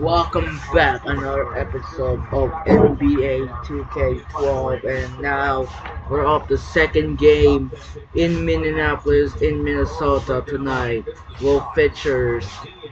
Welcome back another episode of NBA 2K12, and now we're up the second game in Minneapolis in Minnesota tonight. Will features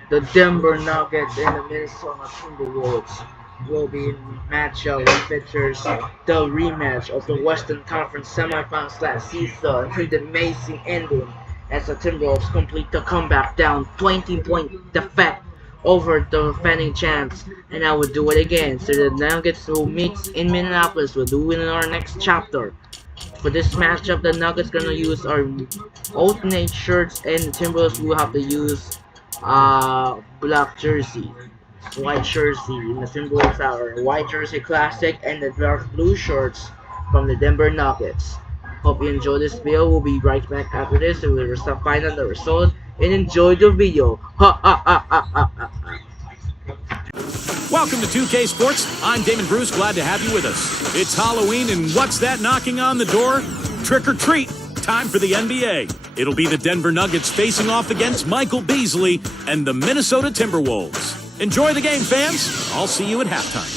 the Denver Nuggets and the Minnesota Timberwolves. Will be in matchup that features the rematch of the Western Conference semifinals last season with the amazing ending as the Timberwolves complete the comeback down 20-point defeat over the defending champs, and I will do it again. So the Nuggets will meet in Minneapolis. We'll do it in our next chapter. For this matchup, the Nuggets gonna use our alternate shirts, and the Timberwolves will have to use black jersey, white jersey. And the Timberwolves are white jersey classic, and the dark blue shirts from the Denver Nuggets. Hope you enjoy this video. We'll be right back after this, and we'll find out the result and enjoy the video. Ha ha ha ha ha ha. Welcome to 2K Sports. I'm Damon Bruce. Glad to have you with us. It's Halloween, and what's that knocking on the door? Trick or treat. Time for the NBA. It'll be the Denver Nuggets facing off against Michael Beasley and the Minnesota Timberwolves. Enjoy the game, fans. I'll see you at halftime.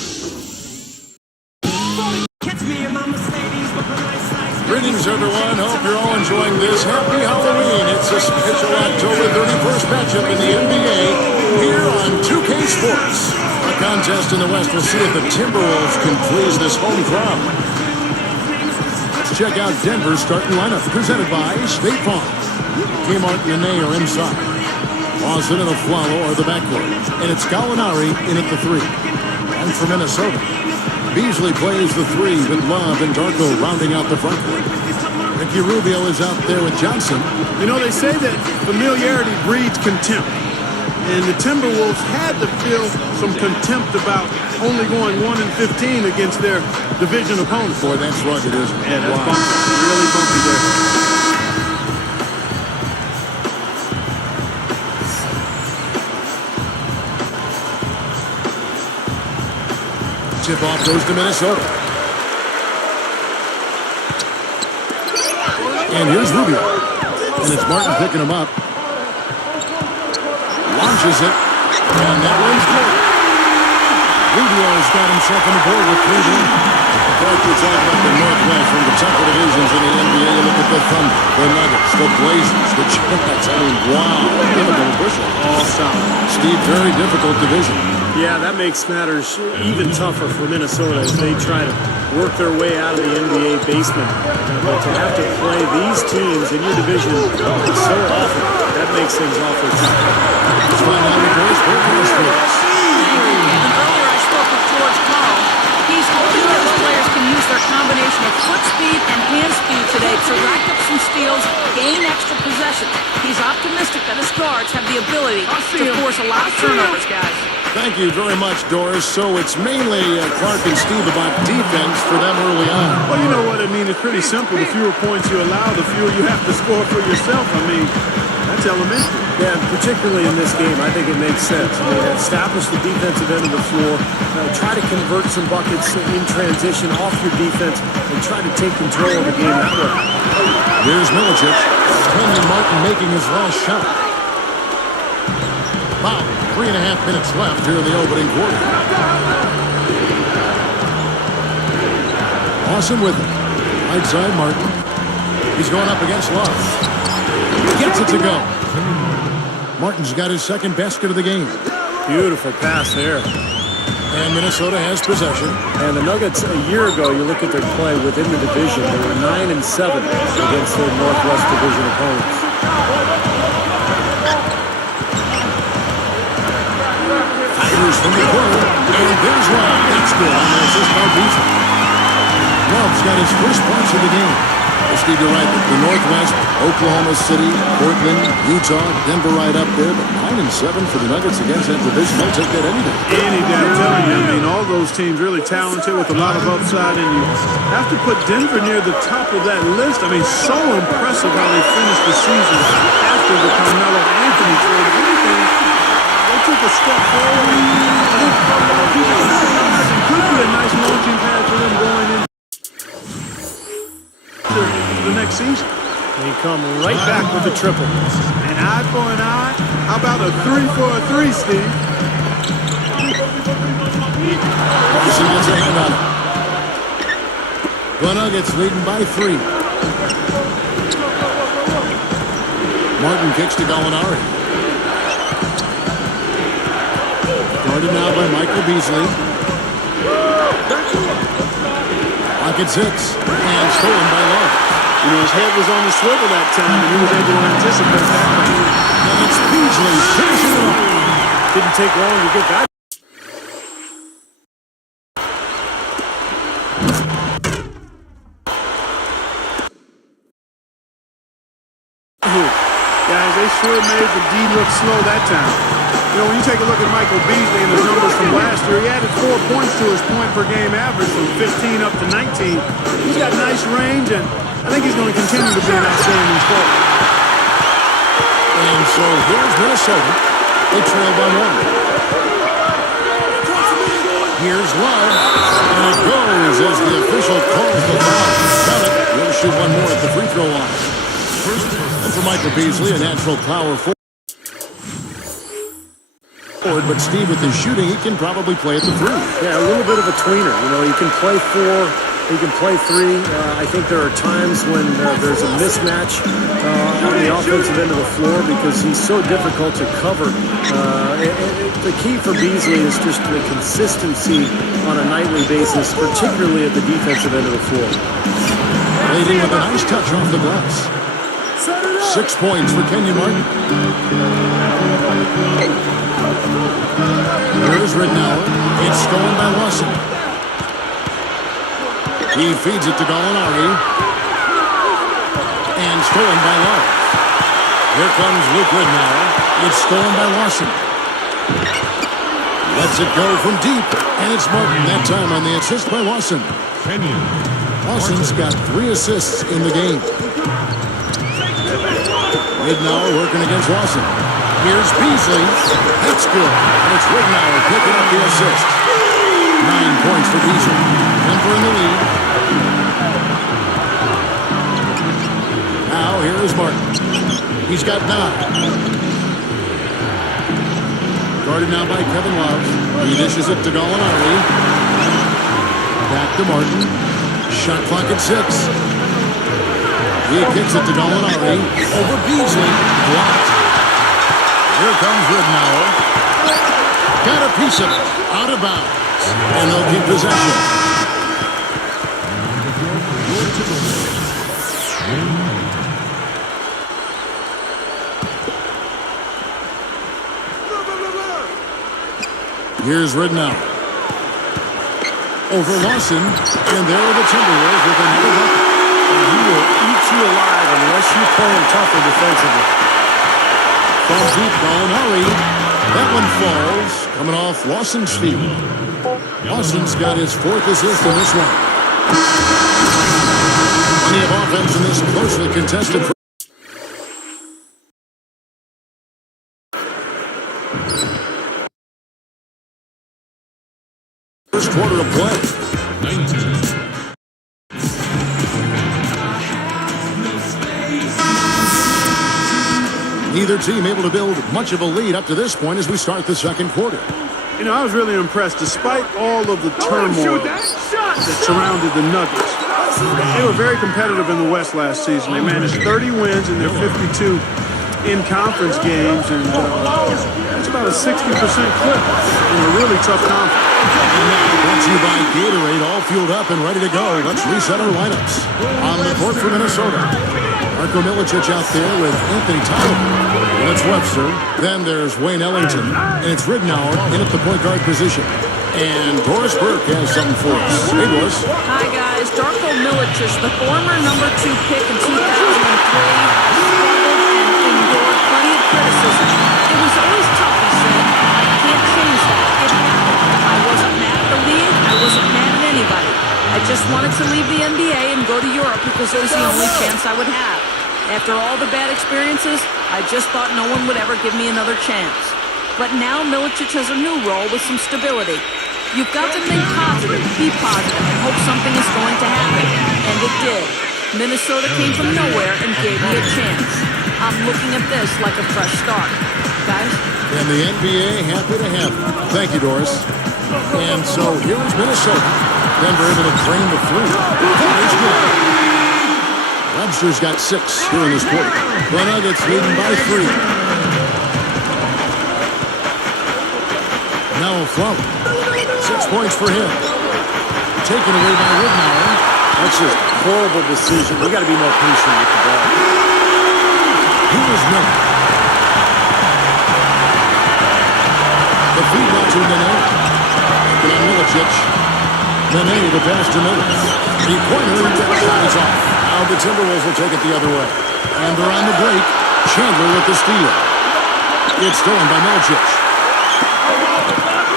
Greetings, everyone. Hope you're all enjoying this. Happy Halloween. It's a special October 31st matchup in the NBA here on 2K Sports. A contest in the West will see if the Timberwolves can please this home crowd. Let's check out Denver's starting lineup, presented by State Farm. Kmart and Nene are inside. Lawson and Aflalo are the backcourt. And it's Gallinari in at the 3. And for Minnesota, Beasley plays the 3 with Love and Darko rounding out the front court. Ricky Rubio is out there with Johnson. You know, they say that familiarity breeds contempt. And the Timberwolves had to feel some contempt about only going 1-15 against their division opponents. Boy, that's rugged, isn't it? Yeah, that's bumpy. Really bumpy there. Tip off goes to Minnesota. And here's Rubio. And it's Martin picking him up. Launches it. And that one's good. Rubio's got himself on the board with 3 wins. We're talking about the Northwest, from the tougher divisions in the NBA. You look at the Thunder, the Nuggets, the Blazers, the Jets. I mean, wow. Difficult to push it. All solid. Steve, very difficult division. Yeah, that makes matters even tougher for Minnesota as they try to work their way out of the NBA basement. But to have to play these teams in your division so often, that makes things awfully tough. Let's find out the boys for the Earlier I spoke with George Carl. He's hoping that his players can use their combination of foot speed and hand speed today to rack up some steals, gain extra possessions. He's optimistic that his guards have the ability to force a lot of turnovers, guys. Thank you very much, Doris. So it's mainly Clark and Steve about defense for them early on. Well, you know what I mean. It's pretty simple. The fewer points you allow, the fewer you have to score for yourself. I mean, that's elementary. Yeah, particularly in this game, I think it makes sense. I mean, establish the defensive end of the floor, try to convert some buckets in transition off your defense, and try to take control of the game that way. Here's Milicic. Kenyon Martin making his last shot. Wow, 3.5 minutes left here in the opening quarter. Lawson with it. Right side, Martin. He's going up against Love. Gets it to go. Martin's got his second basket of the game. Beautiful pass there. And Minnesota has possession. And the Nuggets, a year ago, you look at their play within the division, they were 9-7 against their Northwest Division opponents. Fires from the corner. And there's one. That's good on the assist by Beasley. Love's got his first points of the game. Steve, you're right. The Northwest, Oklahoma City, Portland, Utah, Denver right up there. But 9-7 for the Nuggets against that division. They'll take that any day. Any day, I'm telling you. I mean, all those teams really talented with a lot of upside, and you have to put Denver near the top of that list. I mean, so impressive how they finished the season after the Carmelo Anthony trade. If anything, they took a step forward. It could be a nice launching pad for them going into the next season. And he come right back with the triple. An eye for an eye. How about a 3 for a 3, Steve? Larson gets a hand on it. The Nuggets leading by 3. Martin kicks to Gallinari. Guarded now by Michael Beasley. Pocket 6. And stolen by Love. You know, his head was on the swivel that time, and he was able to anticipate that. And it's Beasley finishing it off. Didn't take long to get that. Guys, they sure made the D look slow that time. You know, when you take a look at Michael Beasley and his numbers from last year, he added 4 points to his point-per-game average from 15 up to 19. He's got nice range, and I think he's going to continue to be an outstanding player. And so here's Minnesota. They trail by 1. Here's Love. And it goes as the official calls the foul. Count it. We'll shoot one more at the free throw line. And for Michael Beasley, a natural power forward. But Steve, with his shooting, he can probably play at the 3. Yeah, a little bit of a tweener. You know, he can play 4, he can play 3. I think there are times when there's a mismatch on the offensive end of the floor because he's so difficult to cover. The key for Beasley is just the consistency on a nightly basis, particularly at the defensive end of the floor. Leading with a nice touch off the glass. 6 points for Kenyon Martin. Here's Ridnour. It's stolen by Lawson. He feeds it to Gallinari. And stolen by Love. Here comes Luke Ridnour. It's stolen by Lawson. Lets it go from deep. And it's Martin that time on the assist by Lawson. Lawson's got 3 assists in the game. Ridnour working against Lawson. Here's Beasley. That's good. And it's Ridnour picking up the assist. 9 points for Beasley. Denver in the lead. Now here is Martin. He's got 9. Guarded now by Kevin Love. He dishes it to Gallinari. Back to Martin. Shot clock at 6. He kicks it to Gallinari. Over Beasley. Blocked. Here comes Ridnour. Got a piece of it. Out of bounds. And they'll keep possession. Here's Ridnour. Over Lawson. And there are the Timberwolves with another bucket. He will eat you alive unless you play him tougher defensively. From deep, Gallinari. That one falls. Coming off Lawson's feet. Lawson's got his 4th assist in this one. Plenty of offense in this closely contested. First quarter of play. 19. Neither team able to build much of a lead up to this point as we start the second quarter. You know, I was really impressed. Despite all of the turmoil that surrounded the Nuggets, they were very competitive in the West last season. They managed 30 wins in their 52 in-conference games, and that's about a 60% clip in a really tough conference. And now brought to you by Gatorade, all fueled up and ready to go. Let's reset our lineups. On the court for Minnesota, Marko Milicic out there with Anthony Tolliver. And it's Webster. Then there's Wayne Ellington. And it's Ridnour in at the point guard position. And Doris Burke has something for us. Hey, Doris. Hi, guys. Darko Milicic, the former number 2 pick in 2003, struggled and endured plenty of criticism. It was always tough, he said. I can't change that. It happened. I wasn't mad at the league. I wasn't mad at anybody. I just wanted to leave the NBA and go to Europe because it was the only chance I would have. After all the bad experiences, I just thought no one would ever give me another chance. But now Milicic has a new role with some stability. You've got to think positive, be positive, and hope something is going to happen. And it did. Minnesota came from nowhere and gave me a chance. I'm looking at this like a fresh start. Guys? And the NBA happy to have him. Thank you, Doris. And so here is Minnesota. Denver able to drain the three. That is good. Webster's got 6 here in this quarter. The Nuggets leading by 3. Now a flow. 6 points for him. Taken away by Ridnour. That's just a horrible decision. We got to be more patient with the ball. Here is Miller. The feed out to Nene. Looking on Milicic. Nene, the pass to Miller. The pointer, that shot is off. Now the Timberwolves will take it the other way. And they're on the break. Chandler with the steal. It's stolen by Milicic.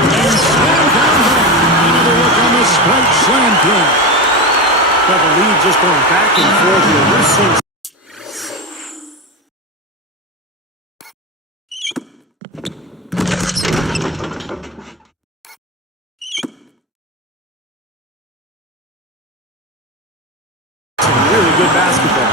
And slam down there. Another look on this right slam play. But the lead just going back and forth here. We're seeing really good basketball.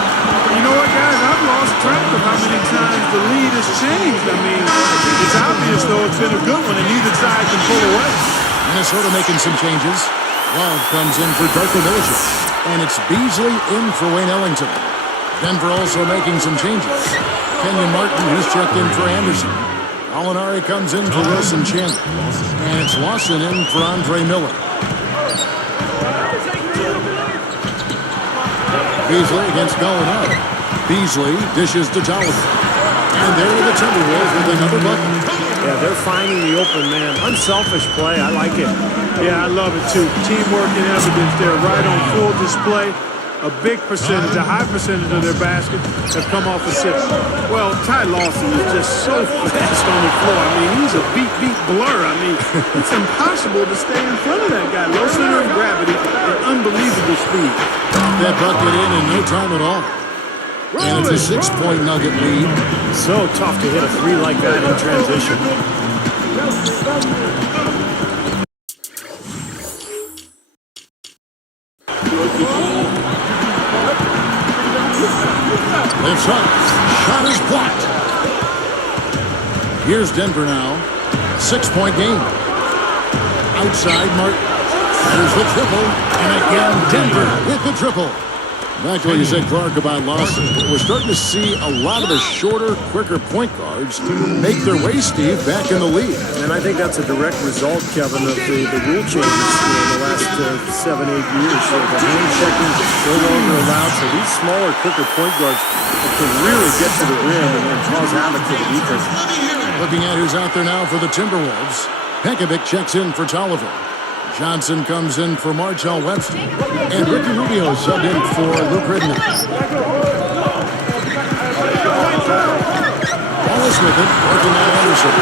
You know what, guys? I've lost track of how many times the lead has changed. I mean, it's obvious, though, it's been a good one, and neither side can pull away. Minnesota making some changes. Love comes in for Darko Milicic. And it's Beasley in for Wayne Ellington. Denver also making some changes. Kenyon Martin, he's checked in for Anderson. Alinari comes in for Wilson Chandler. And it's Lawson in for Andre Miller. Beasley against Gallinari. Beasley dishes to Tolliver. And there are the Timberwolves with another bucket. Yeah, they're finding the open man. Unselfish play. I like it. Yeah, I love it, too. Teamwork and evidence there, right on full display. A big percentage, a high percentage of their baskets have come off assists. Well, Ty Lawson is just so fast on the floor. I mean, he's a beat blur. I mean, it's impossible to stay in front of that guy. Low center of gravity and unbelievable speed. That bucket in no time at all. And it's a 6-point Nugget lead. So tough to hit a 3 like that in transition. Lifts up. Shot is blocked. Here's Denver now. 6-point game. Outside, Martin. There's the triple. And again, Denver with the triple. Back to what you said, Clark, about Lawson. We're starting to see a lot of the shorter, quicker point guards make their way, Steve, back in the league. And I think that's a direct result, Kevin, of the rule changes in the last 7-8 years. So the hand checking no longer allowed. So these smaller, quicker point guards can really get to the rim and cause havoc for the defense. Looking at who's out there now for the Timberwolves. Pekovic checks in for Tolliver. Johnson comes in for Martell Webster. And Ricky Rubio subbed in for Luke Ridnour. Wallace with it, working on Anderson.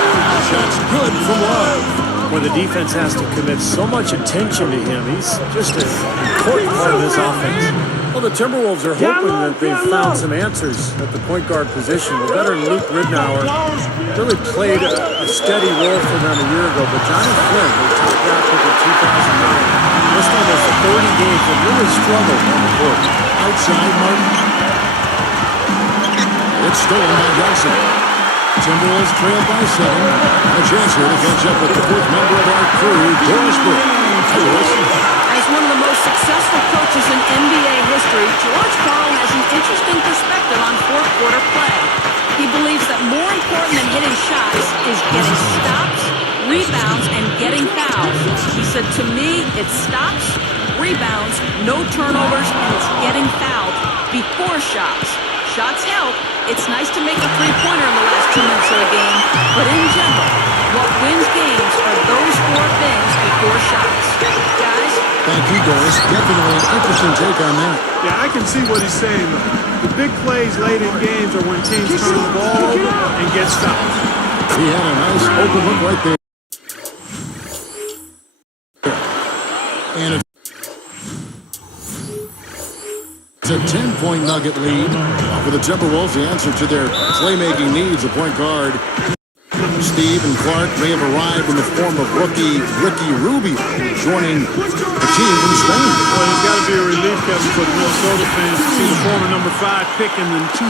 Shots good from Love. Where the defense has to commit so much attention to him. He's just an important part of this offense. Well, the Timberwolves are hoping that they've found some answers at the point guard position. The veteran Luke Ridnour really played a steady role for them a year ago, but Johnny Flynn, they took that pick in 2009, missed almost 30 games and really struggled on the court. Outside, Martin. It's stolen by Johnson. Timberwolves trail by 7. A chance here to catch up with the 4th member of our crew, Doris Burke. As one of the most successful coaches in NBA history, George Karl has an interesting perspective on fourth quarter play. He believes that more important than hitting shots is getting stops, rebounds, and getting fouls. He said, to me, it's stops, rebounds, no turnovers, and it's getting fouled before shots. Shots help. It's nice to make a three-pointer in the last 2 minutes of the game, but in general, what wins games are those 4 things before shots. Guys? Thank you, Doris. Definitely an interesting take on that. Yeah, I can see what he's saying, though. The big plays late in games are when teams turn the ball over and get stopped. He had a nice open look right there. And it's a 10-point Nugget lead. For the Timberwolves, the answer to their playmaking needs, a point guard. Steve and Clark may have arrived in the form of rookie Ricky Rubio, joining the team from Spain. Well, it's got to be a relief, Kevin, for the Minnesota fans to see the former number 5 pick in the 2009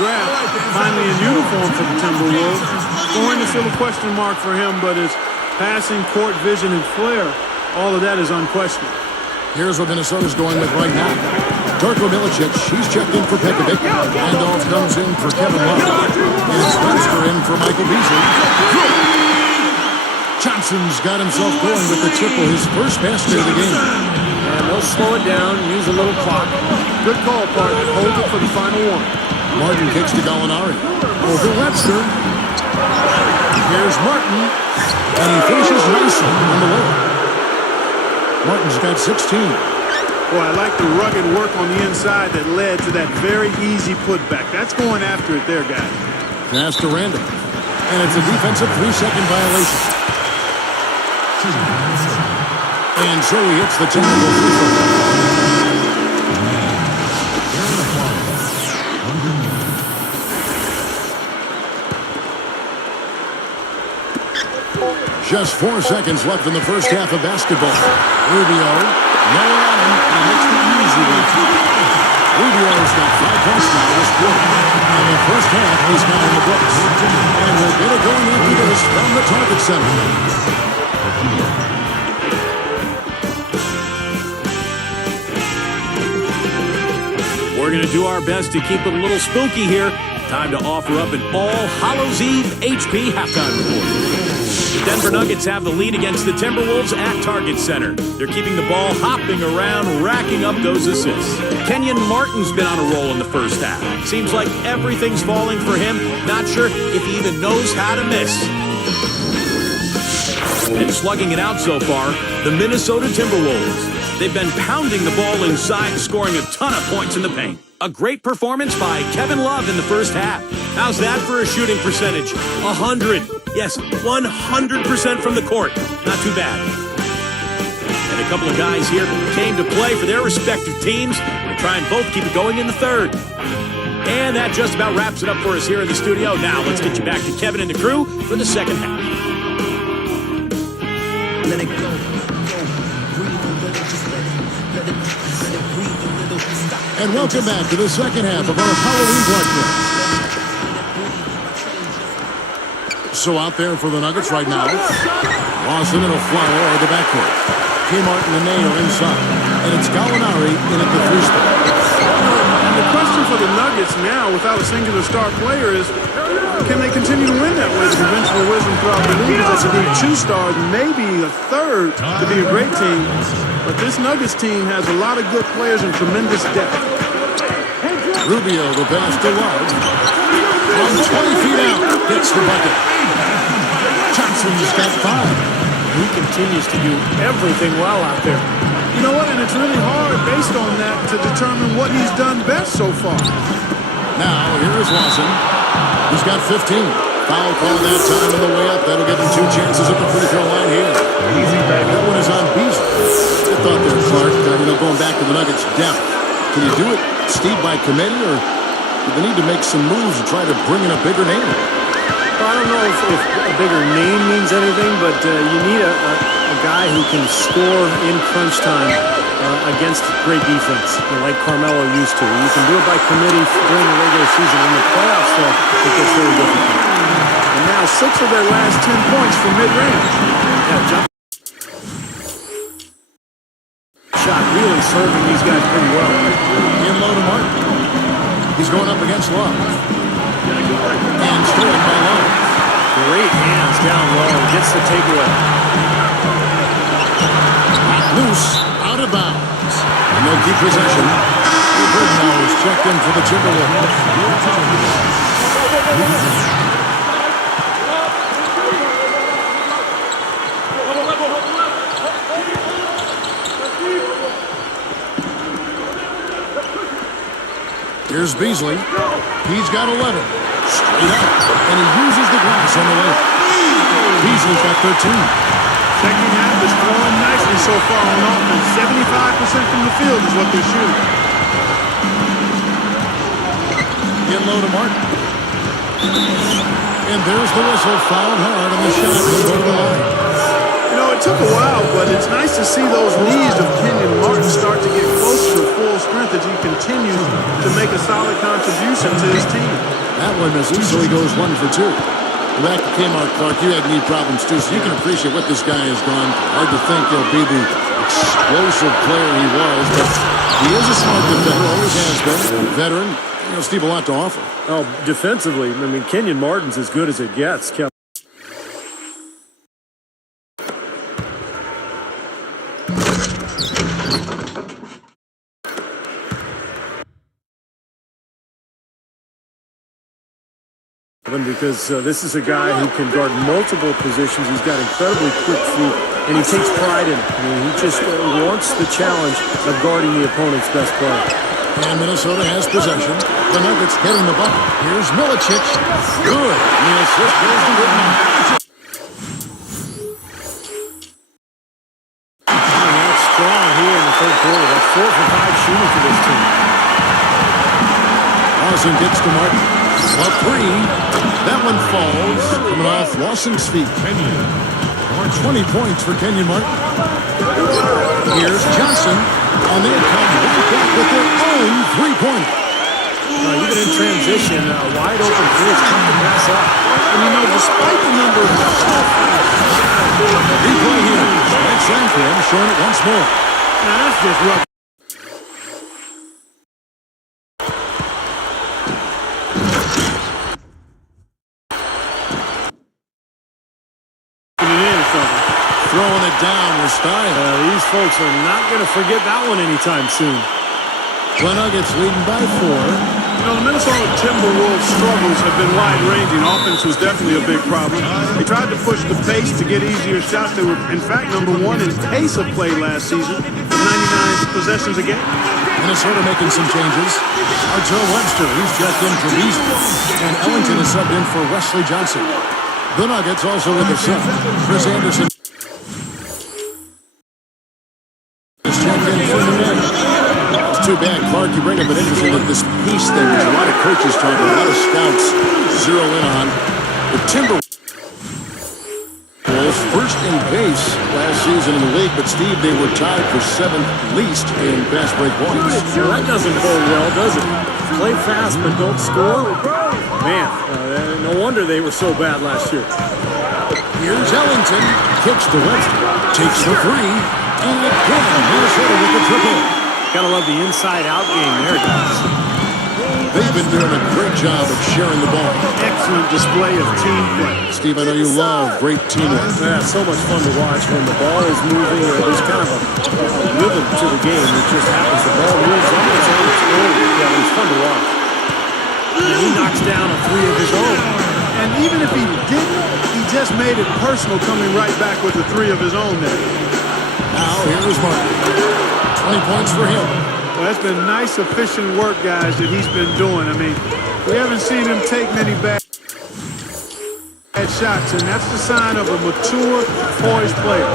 draft finally in uniform for the Timberwolves. Going to still a question mark for him, but his passing, court vision, and flair, all of that is unquestioned. Here's what Minnesota's going with right now. Darko Milicic, he's checked in for Pekovic. Randolph comes in for Kevin Love. And Spencer in for Michael Beasley. Johnson's got himself going with the triple, his first basket of the game. And they'll slow it down, use a little clock. Good call, partner. Hold it for the final one. Martin kicks to Gallinari. Over Webster. Here's Martin. And he finishes nicely on the layup. Martin's got 16. Boy, I like the rugged work on the inside that led to that very easy putback. That's going after it there, guys. Pass to Randall. And it's a defensive 3-second violation. And so he hits the technical free throw. Just 4 seconds left in the first half of basketball. Rubio, no on him, and he makes the easy one. Rubio's got 5 points now this quarter. And the first half is now in the books. And we'll get it going after this from the Target Center. We're going to do our best to keep it a little spooky here. Time to offer up an All Hallows Eve HP halftime report. The Denver Nuggets have the lead against the Timberwolves at Target Center. They're keeping the ball hopping around, racking up those assists. Kenyon Martin's been on a roll in the first half. Seems like everything's falling for him. Not sure if he even knows how to miss. And slugging it out so far, the Minnesota Timberwolves. They've been pounding the ball inside, scoring a ton of points in the paint. A great performance by Kevin Love in the first half. How's that for a shooting percentage? 100. Yes, 100% from the court. Not too bad. And a couple of guys here came to play for their respective teams. We're going to try and both keep it going in the third. And that just about wraps it up for us here in the studio. Now let's get you back to Kevin and the crew for the second half. Let it go. And welcome back to the second half of our Halloween broadcast. So out there for the Nuggets right now. Lawson and a flower at the backcourt. Kmart and Nene are inside. And it's Gallinari in at the 3 spot. And the question for the Nuggets now, without a singular star player, is can they continue to win that way? The conventional wisdom throughout the league is that you need 2 stars, maybe a third to be a great team. But this Nuggets team has a lot of good players and tremendous depth. Rubio, the pass to Love. From 20 feet out, hits the bucket. Johnson's got 5. He continues to do everything well out there. You know what? And it's really hard based on that to determine what he's done best so far. Now, here is Lawson. He's got 15. Foul call that time on the way up. That'll give him 2 chances at the free throw line here. Easy, baby. That one is on Beasley. Good thought there, Clark. Going back to the Nuggets' depth. Can you do it, Steve, by committee, or do they need to make some moves and try to bring in a bigger name? Well, I don't know if a bigger name means anything, but you need a guy who can score in crunch time against great defense, like Carmelo used to. You can do it by committee during the regular season. In the playoffs, though, it gets very difficult. And now 6 of their last 10 points from mid-range. Yeah, shot really serving these guys pretty well. In low to Martin. He's going up against Love. And stolen by Love. Great hands down low. Gets the takeaway. Loose. Out of bounds. And they'll keep possession. Now is checked in for the Timberwolves. Here's Beasley. He's got 11. Straight up. And he uses the glass on the layup. Beasley's got 13. Second half is flowing nicely so far on offense. 75% from the field is what they're shooting. In low to Martin. And there's the whistle, fouled hard, and the shot will go to the line. You know, it took a while, but it's nice to see those knees of Kenyon Martin start to get close to full strength as he continues to make a solid contribution to his team. That one misses, so he goes 1 for 2. Back to Kmart, Clark. You had knee problems, too, so you can appreciate what this guy has gone through. Hard to think he'll be the explosive player he was, but he is a smart defender, always has been. A veteran, you know, Steve, a lot to offer. Oh, defensively, I mean, Kenyon Martin's as good as it gets, Kevin. Because this is a guy who can guard multiple positions. He's got incredibly quick feet, and he takes pride in it. I mean, he just wants the challenge of guarding the opponent's best player. And Minnesota has possession. The Nuggets getting the bucket. Here's Milicic. Good. The assist goes to Whitman. That's strong here in the third quarter. That's 4 for 5 shooting for this team. Lawson gets to Martin. A three. That one falls. Coming off Lawson's feet. 20 points for Kenyon Martin. Here's Johnson. And they come right back with their own three-pointer. Even in transition, wide open three is tough to pass up. And you know, despite the number of replay here. That's Sanford showing it once more. now that's just rough. Throwing it down with style. These folks are not going to forget that one anytime soon. The Nuggets leading by 4. You know, the Minnesota Timberwolves' struggles have been wide-ranging. Offense was definitely a big problem. They tried to push the pace to get easier shots. They were, in fact, number 1 in pace of play last season, 99 possessions a game. Minnesota making some changes. Joe Webster, he's checked in for Beasley. And Ellington is subbed in for Wesley Johnson. The Nuggets also with a sub. Chris Anderson. It's too bad, Clark. You bring up an interesting that this peace thing, which a lot of coaches talk about, a lot of scouts zero in on. The Timberwolves first in pace last season in the league, but Steve, they were tied for 7th least in fast break points. Well, that doesn't bode well, does it? Play fast but don't score. Man, no wonder they were so bad last year. Here's Ellington, kicks to Webster, takes the three, and again, Minnesota with the triple. Gotta love the inside-out game there, guys. They've been doing a great job of sharing the ball. Excellent display of team play. Steve, I know you love great teamwork. Yeah, so much fun to watch when the ball is moving. There's kind of a rhythm to the game. It just happens. The ball moves on its own. Yeah, it's fun to watch. And he knocks down a three of his own. And even if he didn't, he just made it personal, coming right back with a three of his own there. Now, here's Martin. 20 points for him. Well, that's been nice, efficient work, guys, that he's been doing. I mean, we haven't seen him take many bad shots, and that's the sign of a mature, poised player.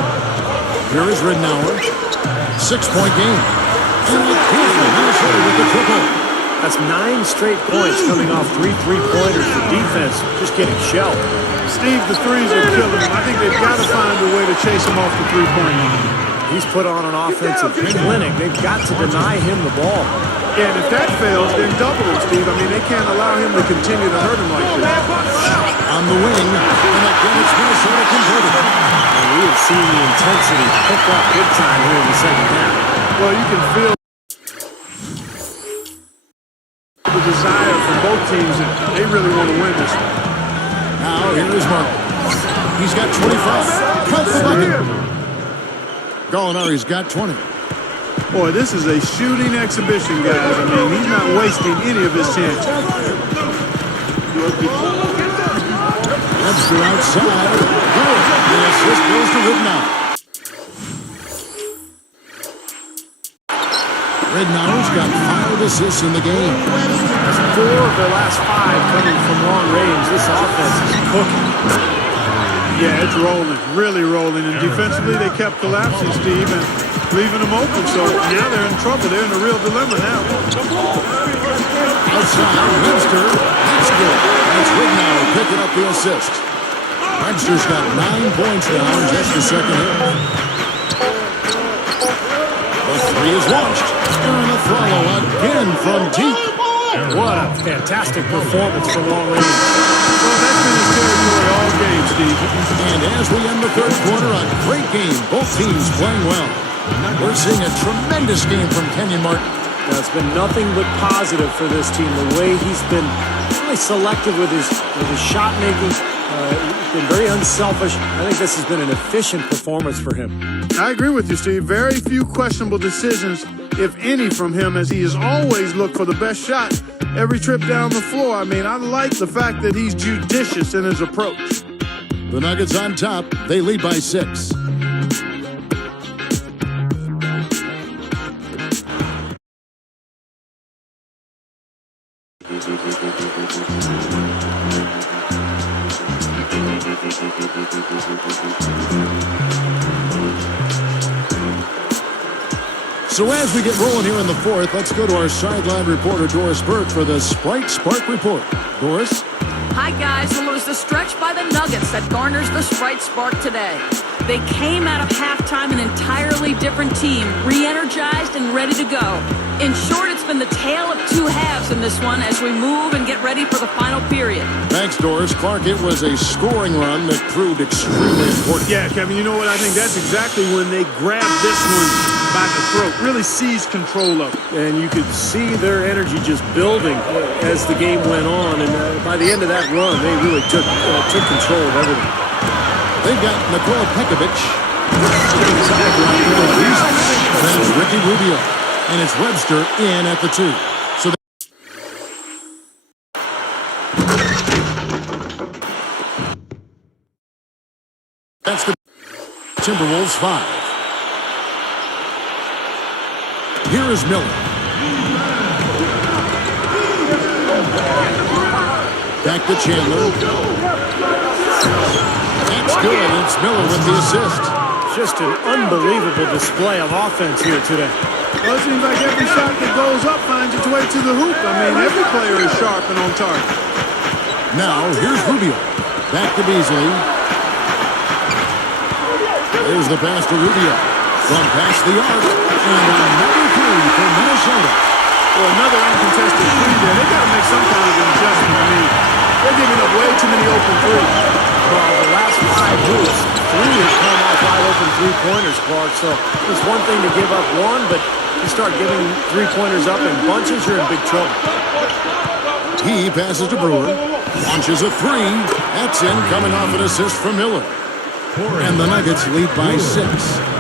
Here is Ridnour. 6-point game. And Minnesota with the triple. That's 9 straight points coming off 3 three-pointers. The defense just getting shelled. Steve, the threes are killing him. I think they've got to find a way to chase him off the three-point line. He's put on an offensive clinic. They've got to deny him the ball. Yeah, and if that fails, then double it, Steve. I mean, they can't allow him to continue to hurt him like this. On the wing, and again it's Minnesota converted. And we have seen the intensity pick up big time here in the second half. Well, you can feel the desire from both teams that they really want to win this one. Now, here is Martin. He's got 25. Cut the bucket. Gallinari's got 20. Boy, this is a shooting exhibition, guys. I mean, he's not wasting any of his chances. Webster outside. Good. The assist goes to Ridnour. Ridnour's got 5 assists in the game. That's 4 of their last 5 coming from long range. This offense is cooking. Yeah, it's rolling, really rolling. And defensively, they kept collapsing, Steve, and leaving them open. So now they're in trouble. They're in a real dilemma now. Outside, Webster. That's good. That's Ridnour. picking up the assist. Webster's got 9 points now in just the second half. The three is launched. And a follow again from deep. What a fantastic performance from long range. Well, that's been his territory all game, Steve. And as we end the third quarter, a great game. Both teams playing well. We're seeing a tremendous game from Kenyon Martin. That's been nothing but positive for this team. The way he's been really selective with his shot making, been very unselfish. I think this has been an efficient performance for him. I agree with you, Steve. Very few questionable decisions, if any, from him, as he has always looked for the best shot every trip down the floor. I mean, I like the fact that he's judicious in his approach. The Nuggets on top. They lead by 6. So as we get rolling here in the fourth, let's go to our sideline reporter, Doris Burke, for the Sprite Spark Report. Doris? Hi, guys. Well, it was the stretch by the Nuggets that garners the Sprite Spark today. They came out of halftime an entirely different team, re-energized and ready to go. In short, it's been the tale of two halves in this one as we move and get ready for the final period. Thanks, Doris. Clark, it was a scoring run that proved extremely important. Yeah, Kevin, you know what? I think that's exactly when they grabbed this one by the throat, really seized control of it. And you could see their energy just building as the game went on. And by the end of that run, they really took control of everything. They've got Nikola Pekovic. That's Ricky Rubio. And it's Webster in at the 2. So that's the Timberwolves 5. Here is Miller. Back to Chandler. That's good. It's Miller with the assist. Just an unbelievable display of offense here today. Well, it seems like every shot that goes up finds its way to the hoop. I mean, every player is sharp and on target. Now, here's Rubio. Back to Beasley. There's the pass to Rubio. From past the arc. And another 3 for Minnesota. Well, another uncontested 3 there. They got to make some kind of adjustment. I mean, they're giving up way too many open 3s. Well, the last 5 hoops, 3 have come off wide open three-pointers, Clark. So it's one thing to give up one, but you start giving three-pointers up in bunches, you're in big trouble. He passes to Brewer. Launches a 3. That's in, coming off an assist from Miller. And the Nuggets lead by 6.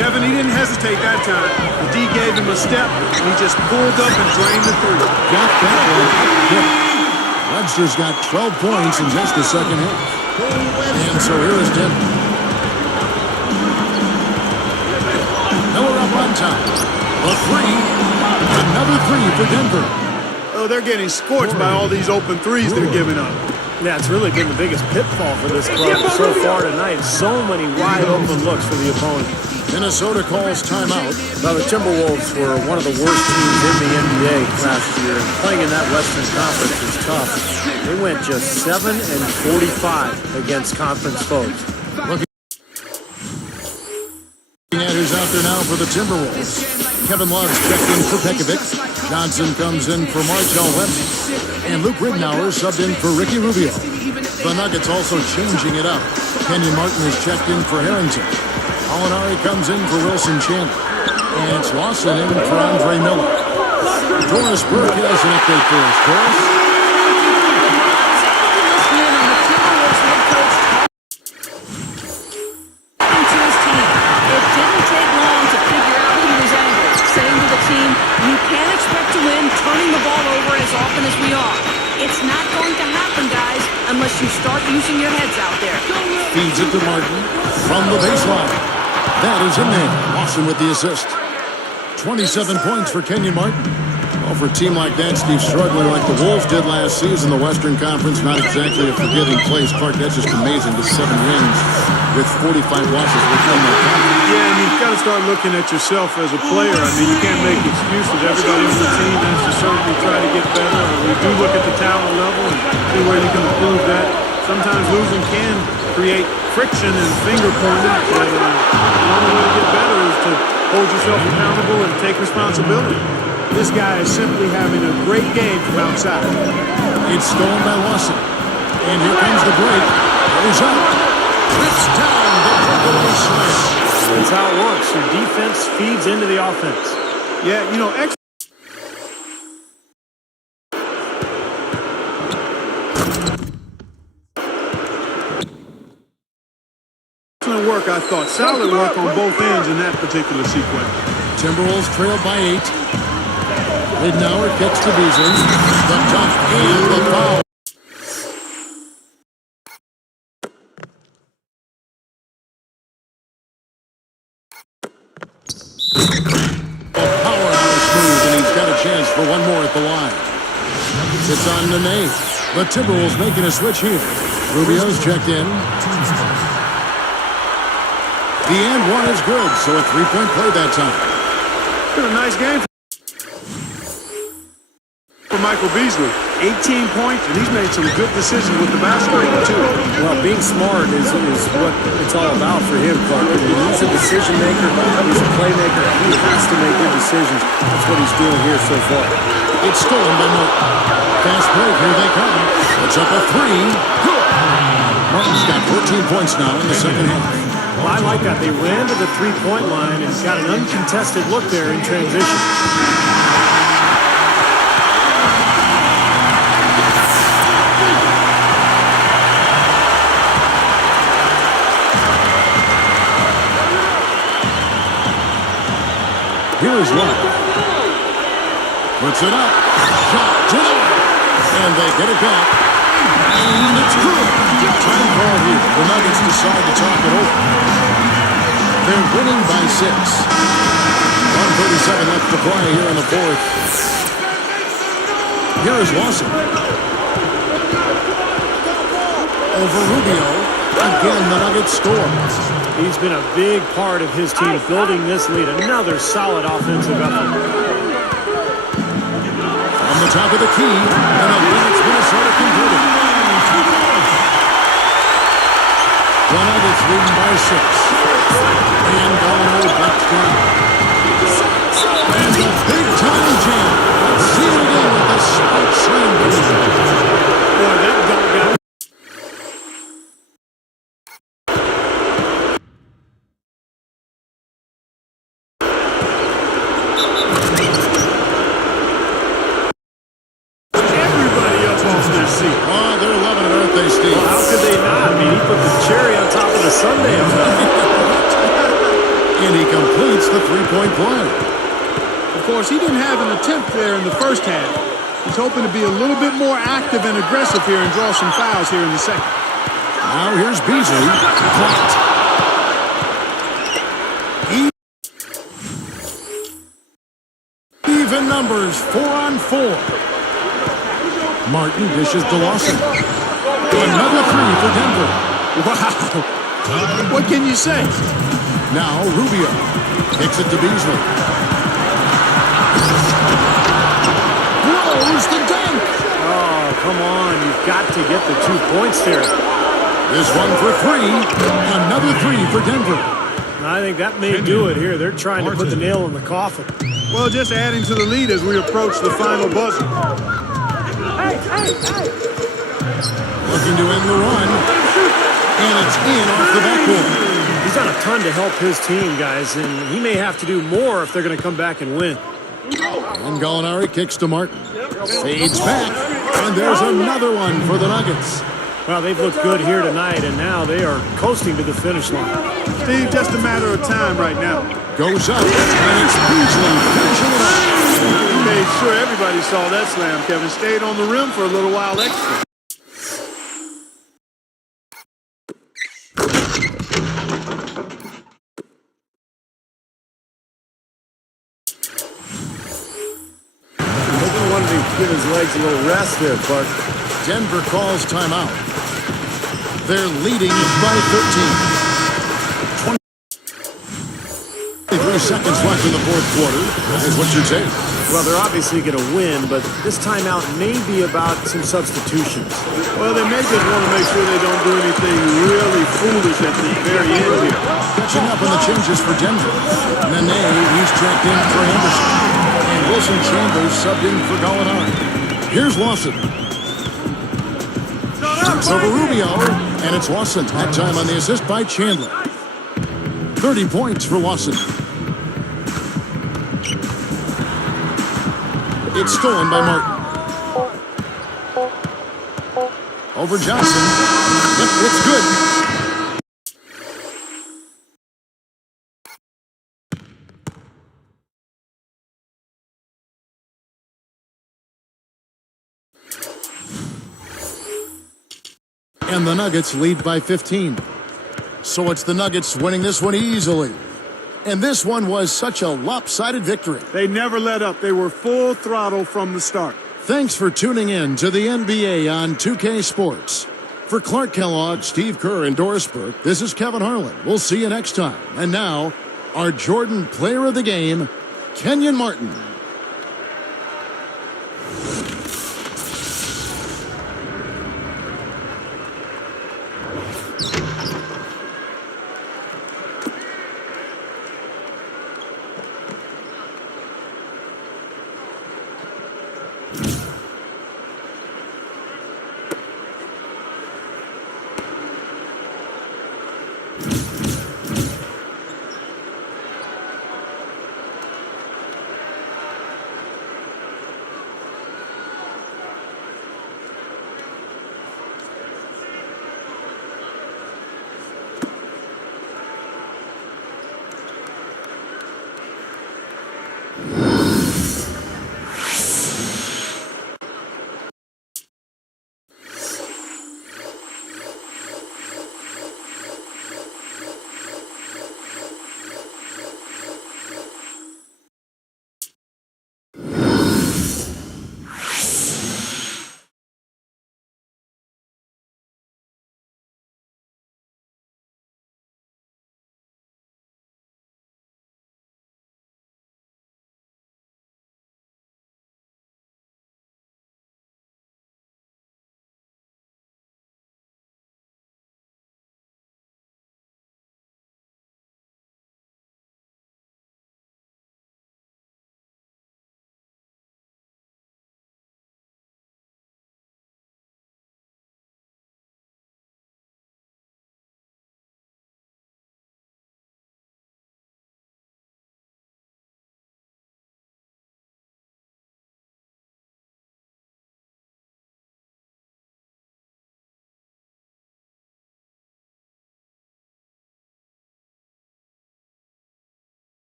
Kevin, he didn't hesitate that time. The D gave him a step, and he just pulled up and drained the 3. Got that one up quick. Webster's got 12 points in just the second half. And so here is Denver. Miller up on top. A 3. Another 3 for Denver. Oh, they're getting scorched by all these open 3s they're giving up. Yeah, it's really been the biggest pitfall for this club so far tonight. So many wide open looks for the opponent. Minnesota calls timeout. Now, the Timberwolves were one of the worst teams in the NBA last year, and playing in that Western Conference is tough. They went just 7-45 against conference foes. Looking at who's out there now for the Timberwolves. Kevin Love's checked in for Pekovic. Johnson comes in for Marshall Webster. And Luke Ridnour subbed in for Ricky Rubio. The Nuggets also changing it up. Kenyon Martin is checked in for Harrington. Alinari comes in for Wilson Chandler. And it's Lawson in for Andre Miller. Doris Burke has an update for us. Doris? Turning the ball over as often as we are. It's not going to happen, guys, unless you start using your heads out there. Feeds it to Martin from the baseline. That is in there. Lawson with the assist. 27 points for Kenyon Martin. Well, for a team like that, Steve, struggling like the Wolves did last season, the Western Conference, not exactly a forgetting place. Clark, that's just amazing. Just 7 wins with 45 losses within that conference. Yeah, and you've got to start looking at yourself as a player. I mean, you can't make excuses. Everybody on the team has to certainly try to get better. We do look at the talent level and see where you can improve that sometimes losing can create friction and finger pointing. But the only way to get better is to hold yourself accountable and take responsibility. This guy is simply having a great game from outside. It's stolen by Lawson. And here comes the break. Goes up. Trips down the breakaway slam. That's how it works. Your defense feeds into the offense. Yeah, you know, excellent work, I thought. Solid work on both ends in that particular sequence. Timberwolves trailed by 8. Ridnour kicks to Beasley. The dunk and the foul. A powerhouse move, and he's got a chance for one more at the line. It's on Nene. The Timberwolves making a switch here. Rubio's checked in. The and one is good, so a three-point play that time. Been a nice game for Michael Beasley. 18 points, and he's made some good decisions with the basketball, too. Well, being smart is what it's all about for him, Clark. He's a decision maker. He's a playmaker. He has to make good decisions. That's what he's doing here so far. It's stolen by Martin. Fast break, here they come. It's up a three. Good. Martin's got 14 points now in the second half. Well, I like that. They ran to the three-point line and got an uncontested look there in transition. Here is Love. Puts it up. Shot to the line. And they get it back. And it's good. Time call here. The Nuggets decide to talk it over. They're winning by 6. 1:37 left to play here in the fourth. Here is Lawson. Over Rubio. Again, the Nuggets score. He's been a big part of his team building this lead. Another solid offensive effort. On the top of the key, and advance Minnesota converted. The Nuggets leading by 6. And Gallinari back down. And a big-time jam. Sealed in with the spike slam. Boy, that dunk got everybody up off their seat. Oh, they're loving it, aren't they, Steve? Well, how could they not? I mean, he put the cherry on top of the sundae. And he completes the three-point play. Of course, he didn't have an attempt there in the first half. He's hoping to be a little bit more active and aggressive here and draw some fouls here in the second. Now here's Beasley. Blocked. Even numbers, 4-on-4. Martin dishes to Lawson. Another three for Denver. Wow. What can you say? Now Rubio kicks it to Beasley. Blows the dunk. Oh, come on. You've got to get the 2 points there. This one for 3. Another 3 for Denver. I think that may do it here. They're trying to put the nail in the coffin. Well, just adding to the lead as we approach the final buzzer. Looking to end the run. And it's in off the backboard. He's done a ton to help his team, guys, and he may have to do more if they're going to come back and win. And Gallinari kicks to Martin. Fades back. And there's another one for the Nuggets. Well, they've looked good here tonight, and now they are coasting to the finish line. Steve, just a matter of time right now. Goes up, and it's Beasley finishing it up. He made sure everybody saw that slam, Kevin. Stayed on the rim for a little while extra. He wanted to give his legs a little rest there, Clark. Denver calls timeout. They're leading by 13. 23 seconds left in the fourth quarter. Guys, what's your take? Well, they're obviously going to win, but this timeout may be about some substitutions. Well, they may just want to make sure they don't do anything really foolish at the very end here. Catching up on the changes for Denver. Nene, he's checked in for Anderson. And Wilson Chambers subbed in for Gallinari. Here's Lawson. Turns over Rubio, and it's Lawson. That time on the assist by Chandler. 30 points for Lawson. It's stolen by Martin. Over Johnson. Yep, it's good. And the Nuggets lead by 15. So it's the Nuggets winning this one easily. And this one was such a lopsided victory. They never let up. They were full throttle from the start. Thanks for tuning in to the NBA on 2K Sports. For Clark Kellogg, Steve Kerr, and Doris Burke, this is Kevin Harlan. We'll see you next time. And now, our Jordan Player of the Game, Kenyon Martin.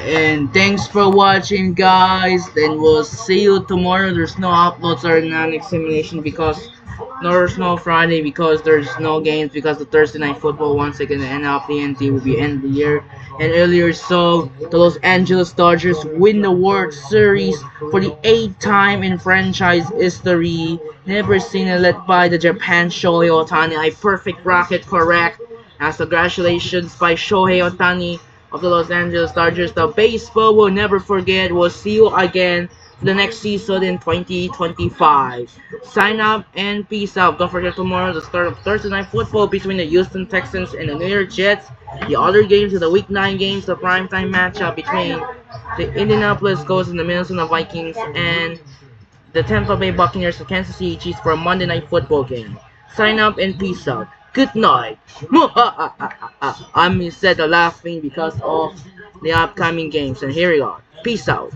And thanks for watching, guys. Then we'll see you tomorrow. There's no uploads or non-examination because there's no Friday because there's no games because the Thursday night football once again the NLPNT will be end of the year. And earlier so the Los Angeles Dodgers win the World Series for the 8th time in franchise history. Never seen it led by the Japan Shohei Ohtani. A perfect rocket correct. As congratulations by Shohei Ohtani of the Los Angeles Dodgers. The baseball will never forget. We'll see you again for the next season in 2025. Sign up and peace out. Don't forget tomorrow the start of Thursday night football between the Houston Texans and the New York Jets. The other games are the Week 9 games, the primetime matchup between the Indianapolis Colts and the Minnesota Vikings and the Tampa Bay Buccaneers and Kansas City Chiefs for a Monday night football game. Sign up and peace out. Good night. I'm instead of laughing because of the upcoming games. And here we are. Peace out.